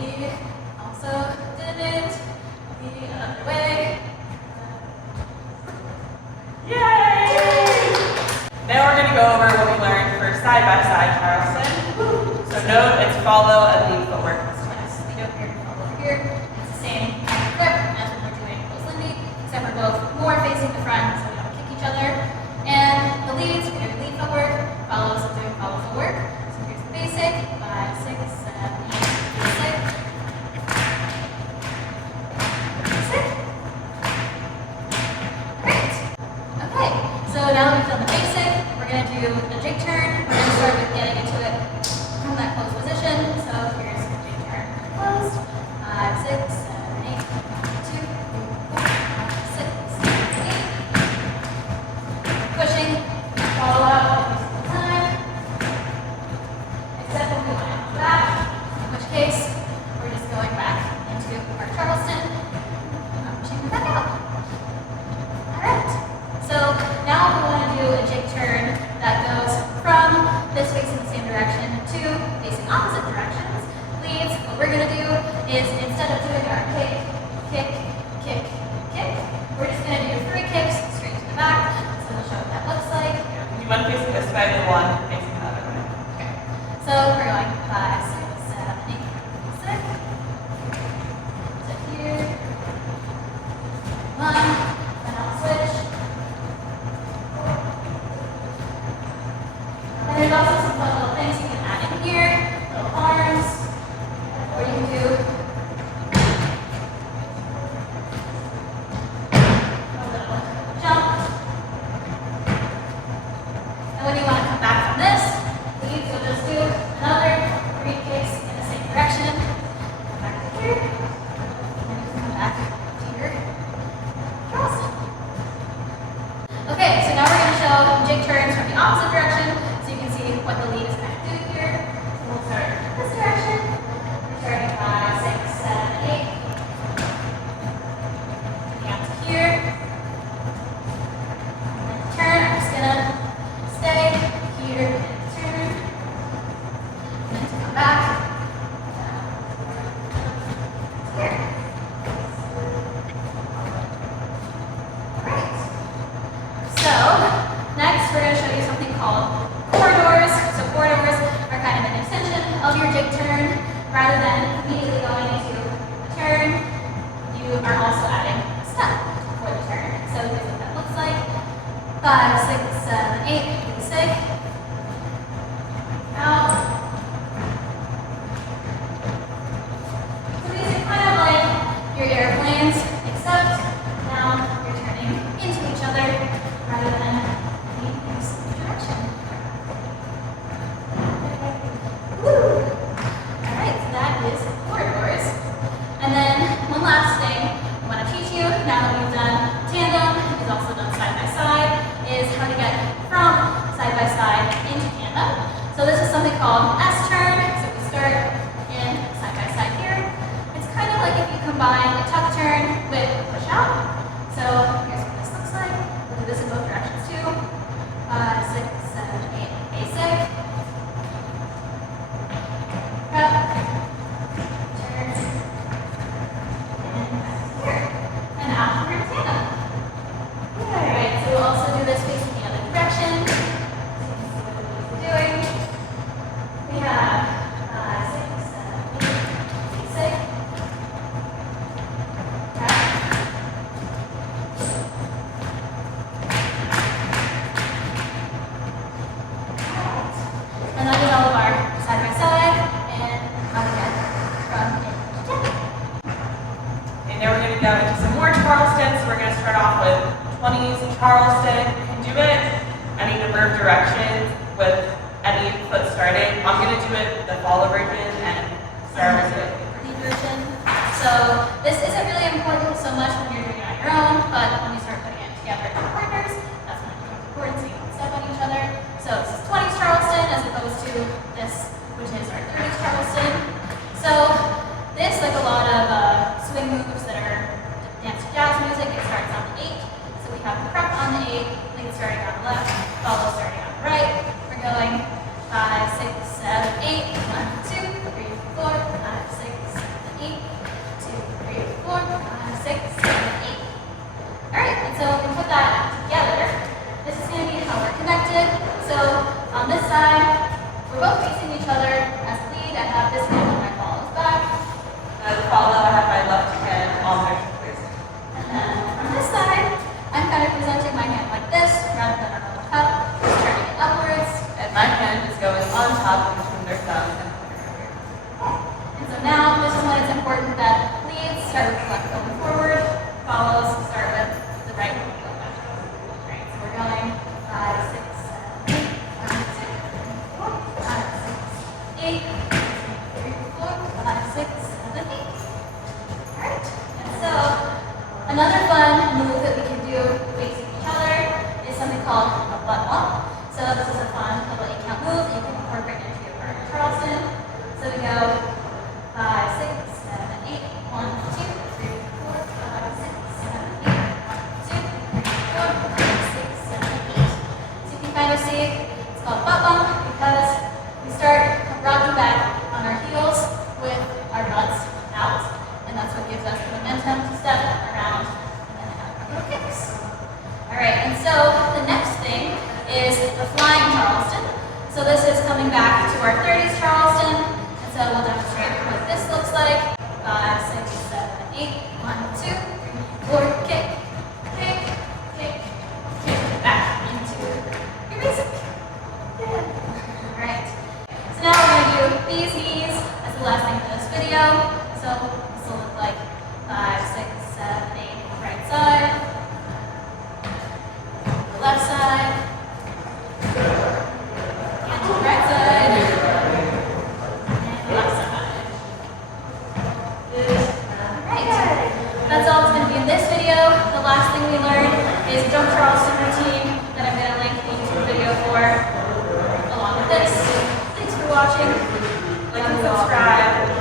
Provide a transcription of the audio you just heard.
We also did it the other way. Yay! Now we're going to go over what we learned for side-by-side Charleston. So note it's follow and lead footwork this time. Yes, lead over here, follow over here. It's the same grip as when we're doing close Lindy, except we're both more facing the front so we don't kick each other. And the leads, we're doing lead footwork, follows, and doing follow footwork. So here's the basic, 5, 6, 7, 8, basic. Basic. Great. Okay, so now that we've done the basic, we're going to do a jig turn. We're going to start with getting into it from that closed position. So here's the jig turn closed. 5, 6, 7, 8, 2, 3, 4, 5, 6, 7, 8. Pushing, follow up every single time. Except when we want to come back, in which case we're just going back into our Charleston. Pushing back out. Alright. So now we want to do a jig turn that goes from this facing the same direction to facing opposite directions. Leads, what we're going to do is instead of doing our kick, kick, kick, kick, we're just going to do 3 kicks straight to the back. So we'll show what that looks like. You one facing this way, the one facing the other way. Okay. So we're going 5, 6, 7, 8, 6. To here. 1. Then I'll switch. And there's also some fun little things you can add in here, little arms, or you can do a little jump. And when you want to come back from this, leads, you'll just do another 3 kicks in the same direction. Come back to here, and you can come back to your Charleston. Okay, so now we're going to show jig turns from the opposite direction. What the lead is going to do here. So we'll start this direction. We're starting 5, 6, 7, 8. Getting out to here. And then turn. I'm just going to stay here and turn. And then to come back. Here. Alright. So, next we're going to show you something called corridors. So corridors are kind of an extension of your jig turn. Rather than immediately going into a turn, you are also adding a step for the turn. So here's what that looks like. 5, 6, 7, 8, basic. Out. So these are kind of like your airplanes, except now you're turning into each other rather than in this direction. Alright, so that is corridors. And then one last thing I want to teach you, now that we've done tandem, we've also done side by side, is how to get from side by side into tandem. So this is something called S turn. So we start in side by side here. It's kind of like if you combine a tuck turn with a push out. So here's what this looks like. We'll do this in both directions too. 5, 6, 7, 8, basic. Up, turn, and back to here. And out for tandem. Alright, so we'll also do this facing the other direction. So you can see what the leads are doing. We have 5, 6, 7, 8, basic. Up. Alright. And that is all of our side by side and how to get from in to tandem. And now we're going to go into some more Charleston. So we're going to start off with 20s Charleston. You can do it any number of directions with any foot starting. I'm going to do it the follow version and Sarah will do it the lead version. So this isn't really important so much when you're doing it on your own, but when you start putting it together with partners, that's when it becomes important so you don't step on each other. So this is 20s Charleston as opposed to this, which is our 30s Charleston. So this, like a lot of swing moves that are dance to jazz music, it starts on the 8. So we have the prep on the 8, lead starting on the left, follow starting on the right. We're going 5, 6, 7, 8. 1, 2, 3, 4, 5, 6, 7, important that leads start with the left going forward, follows start with the right going back. Alright, so we're going 5, 6, 7, 8, 1, 2, 3, 4, 5, 6, 8, 3, 4, 5, 6, 7, 8. Alright, and so another fun move that we can do facing each other is something called a butt bump. So this is a fun little 8-count move that you can incorporate into your partner Charleston. So we go 5, 6, 7, 8, 1, 2, 3, 4, 5, 6, 7, 8, 1, 2, 3, 4, 5, 6, 7, 8. So you can kind of see it's called butt bump because we start rocking back on our heels with our butts out, and that's what gives us the momentum to step around and then have our little kicks. Alright, and so the next thing is the flying Charleston. So this is coming back to our 30s Charleston, and so we'll demonstrate what this looks like. 5, 6, 7, 8, 1, 2, 3, 4, kick, kick, kick, kick, back into your basic. Yeah. Alright, so now we're going to do these knees as the last thing for this video. So this will look like 5, 6, 7, 8, right side, the left side, and to the right side, and the left side. Alright, that's all that's going to be in this video. The last thing we learned is jump Charleston routine that I'm going to link the YouTube video for along with this. Thanks for watching. Like and subscribe.